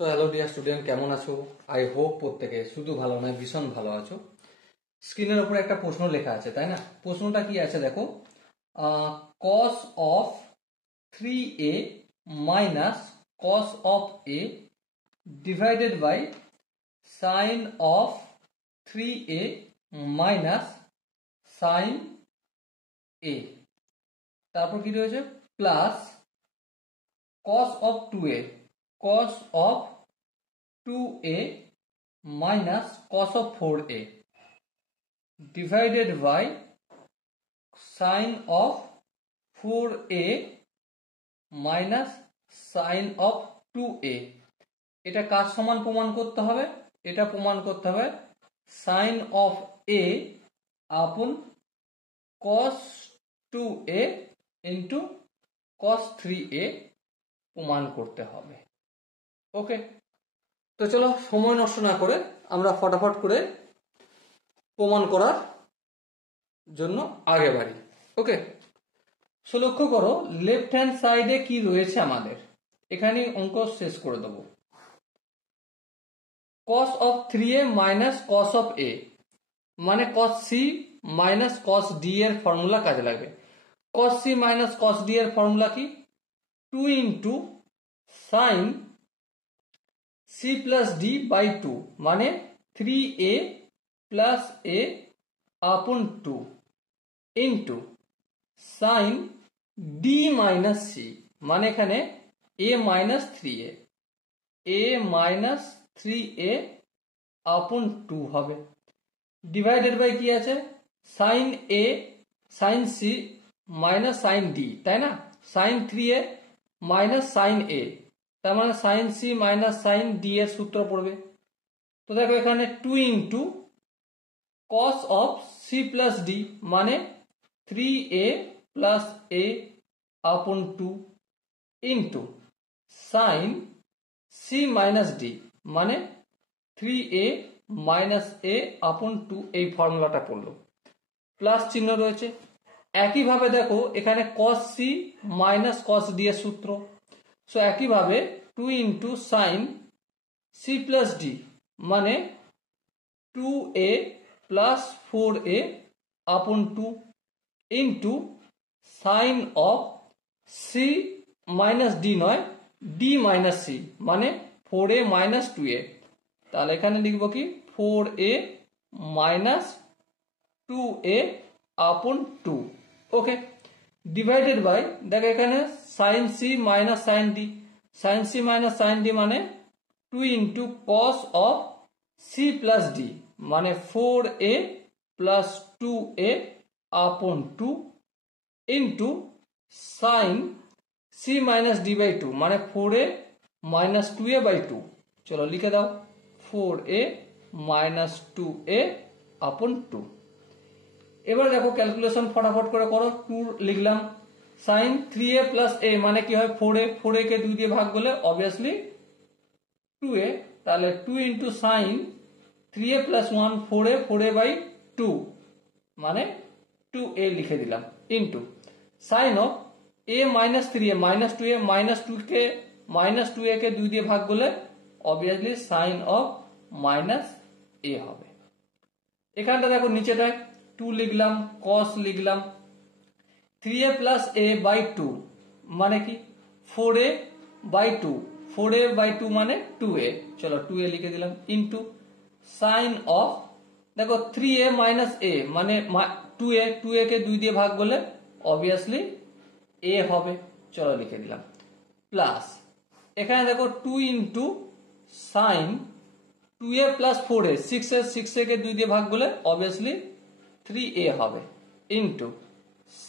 তো hello dear student, কেমন আছো? আই হোপ প্রত্যেকে শুধু ভালো নয়, ভীষণ ভালো আছো। স্ক্রিনের উপরে একটা প্রশ্ন লেখা আছে, তাই না? প্রশ্নটা কি আছে দেখো, cos of 3a minus cos of a divided by sine of 3a minus sine a, তারপর কি রয়েছে plus cos of 2a cos of 2a minus cos of 4a divided by sin of 4a minus sin of 2a। এটা কার সমান প্রমাণ করতে হবে? এটা প্রমাণ করতে হবে sin of a upon cos 2a into cos 3a প্রমাণ করতে হবে। ওকে, তো চলো সময় নষ্ট না করে আমরা ফটাফট করে প্রমাণ করার জন্য আগে বাড়ি। ওকে, সো লক্ষ্য করো লেফট হ্যান্ড সাইডে কি রয়েছে আমাদের, এখানে অঙ্ক শেষ করে দেবো। cos of 3a minus cos of a মানে cos c minus cos d এর ফর্মুলা কাজে লাগবে। cos c minus cos d এর ফর্মুলা কি? 2 into sin c plus d by 2 মানে 3a plus a upon 2 into sin d minus c মানে এখানে a minus 3a minus 3a upon 2 হবে, divided by কি আছে sin a sin c minus sin d, তাই না? sin 3a minus sin a তার মানে sin c minus sin d এর সূত্র পড়বে। তো দেখো এখানে 2 into cos of c plus d মানে 3a plus a upon 2 into sin c minus d মানে 3a minus a upon 2, এই ফর্মুলাটা পড়লো, প্লাস চিহ্ন রয়েছে। একইভাবে দেখো এখানে cos c minus cos d এর সূত্র, সো একইভাবে 2 into sin c plus d মানে 2a plus 4a upon 2 into sin of c minus d নয় d minus c মানে 4a minus 2a, তাহলে এখানে লিখবো কি 4a minus 2a upon 2। Okay, divided by দেখো এখানে sin c minus sin d, sin c minus sin d মানে 2 into cos of c plus d মানে 4a plus 2a upon 2 into sin c minus d by 2 মানে 4a minus 2a by 2। চলো লিখে দাও 4a minus 2a upon 2। এবার দেখো calculation ফটাফট করে করো। 2 লিখলাম, sin 3a plus a মানে কি হয় 4a, 4a কে 2 দিয়ে ভাগ করলে অবভিয়াসলি 2a, তাহলে 2 into sin 3a plus 1 4a 4a by 2 মানে 2a লিখে দিলাম into sin of a minus 3a minus 2a minus 2a কে 2 দিয়ে ভাগ করলে obviously sin of minus a হবে। এখানটা দেখো নিচেটায় 2 লিখলাম, cos লিখলাম, 3a plus a by 2 মানে কি 4a by 2, 4a by 2 মানে 2a, চলো 2a লিখে দিলাম ইন্টু sin of দেখো 3a minus a মানে 2a কে 2 দিয়ে ভাগ করলে অবভিয়াসলি a হবে, চলো লিখে দিলাম প্লাস এখানে দেখো 2 into sin 2a plus 4a 6a কে 2 দিয়ে ভাগ করলে অবভিয়াসলি 3a হবে into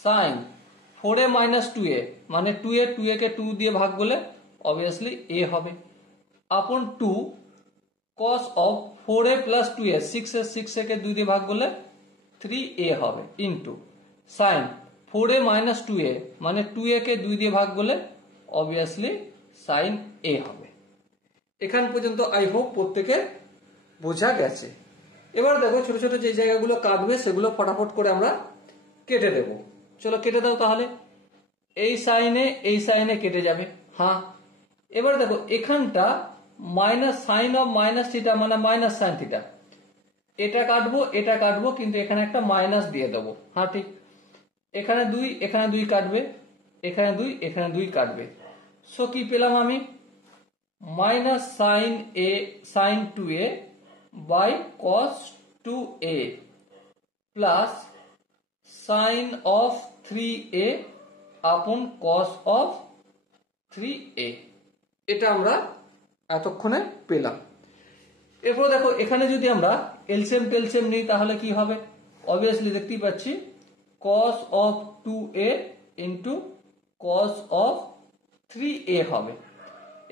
sin 4a minus 2a মানে 2a কে 2 দিয়ে ভাগ করলে অবভিয়াসলি a হবে আপন 2 cos of 4a plus 2a 6a কে 2 দিয়ে ভাগ করলে 3a হবে into sin 4a minus 2a মানে 2a কে 2 দিয়ে ভাগ করলে অবভিয়াসলি sin a হবে। এখান পর্যন্ত আই হোপ প্রত্যেকে বোঝা গেছে। এবার দেখো ছোট ছোট যে জায়গাগুলো কাটবে সেগুলো ফটাফট করে আমরা কেটে দেব। চলো কেটে দাও তাহলে, এই সাইনে কেটে যাবে। হ্যাঁ, এবার দেখো এখানটা minus sine of minus theta মানে মাইনাস সাইন থিটা, এটা কাটবো কিন্তু এখানে একটা মাইনাস দিয়ে দেবো। হ্যাঁ ঠিক, এখানে 2 এখানে 2 কাটবে, এখানে 2 এখানে 2 কাটবে। সো কি পেলাম আমি, minus sine A sine 2a by cos 2a plus sine of 3a upon cos of 3a। এটা আমরা এতক্ষণে পেলাম। এরপর দেখো এখানে যদি আমরা এলসিএম টেলসিএম নিই তাহলে কি হবে, অবভিয়াসলি দেখতেই পাচ্ছি cos of 2a into cos of 3a হবে।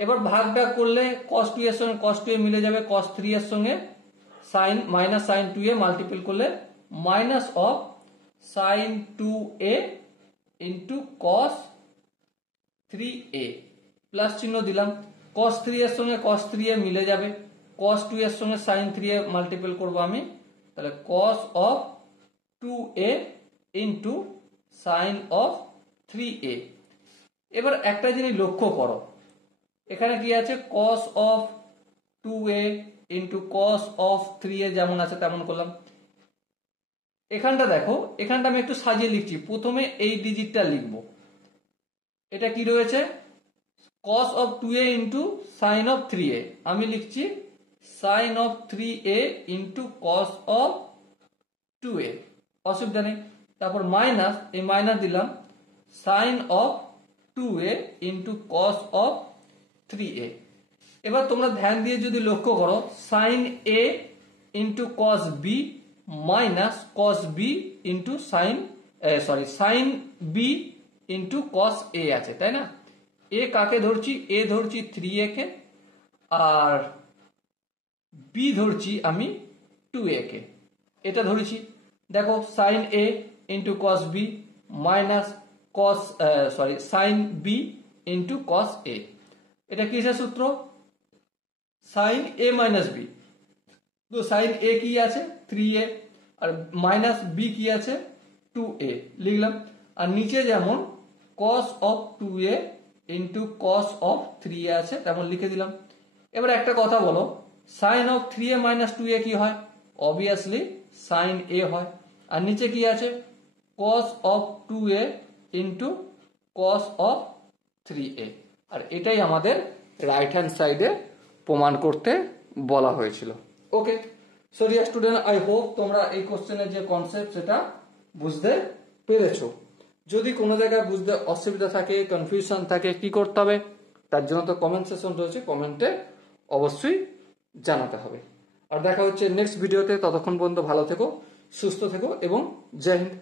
এবার ভাগটা করলে cos 2 এর সঙ্গে cos 2a মিলে যাবে, cos 3 এর সঙ্গে sine minus sine 2a multiple করলে minus of sine 2a into cos 3a plus চিহ্ন দিলাম, cos 3 এর সঙ্গে cos 3a মিলে যাবে, cos 2 এর সঙ্গে sin 3a মাল্টিপল করব আমি, তাহলে cos of 2a into sine of 3a। এবার একটা জিনিস লক্ষ্য করো, এখানে কি আছে cos of 2a into cos of 3a যেমন আছে তেমন করলাম। এখানটা দেখো, এখানটা আমি একটু সাজিয়ে লিখছি, প্রথমে এই ডিজিটটা লিখব, এটা কি রয়েছে cos of 2a into sine of 3a, আমি লিখছি sine of 3a into cos of 2a, অসুবিধা নেই। তারপর মাইনাস, এই মাইনাস দিলাম sine of 2a into cos of 3a। এবার তোমরা ধ্যান দিয়ে যদি লক্ষ্য করো, sine a into cos b minus cos b into sine sine b into cos a আছে, তাই না? এ কাকে ধরছি, এ ধরছি 3a কে, আর বি ধরছি আমি 2a কে, এটা ধরেছি। দেখো sine a into cos b minus cos sine b into cos a, এটা কিসের সূত্র, সাইন a মাইনাস b। তো সাইন a কি আছে 3a, আর মাইনাস b কি আছে 2a লিখলাম, আর নিচে যেমন cos of 2a into cos of 3a আছে তেমন লিখে দিলাম। এবার একটা কথা বলো, sign of 3a minus 2a কি হয়, অবভিয়াসলি সাইন a হয়, আর নিচে কি আছে cos of 2a into cos of 3a, আর এটাই আমাদের রাইট হ্যান্ড সাইডে প্রমাণ করতে বলা হয়েছিল। Okay, so dear student, I hope তোমরা এই কোশ্চেনের যে কনসেপ্ট সেটা বুঝতে পেরেছো। যদি কোনো জায়গায় বুঝতে অসুবিধা থাকে, কনফিউশন থাকে, কি করতে হবে, তার জন্য তো কমেন্ট সেকশন রয়েছে, কমেন্টে অবশ্যই জানাতে হবে। আর দেখা হচ্ছে নেক্সট ভিডিওতে, ততক্ষণ পর্যন্ত ভালো থেকো, সুস্থ থেকো এবং জয় হিন্দ।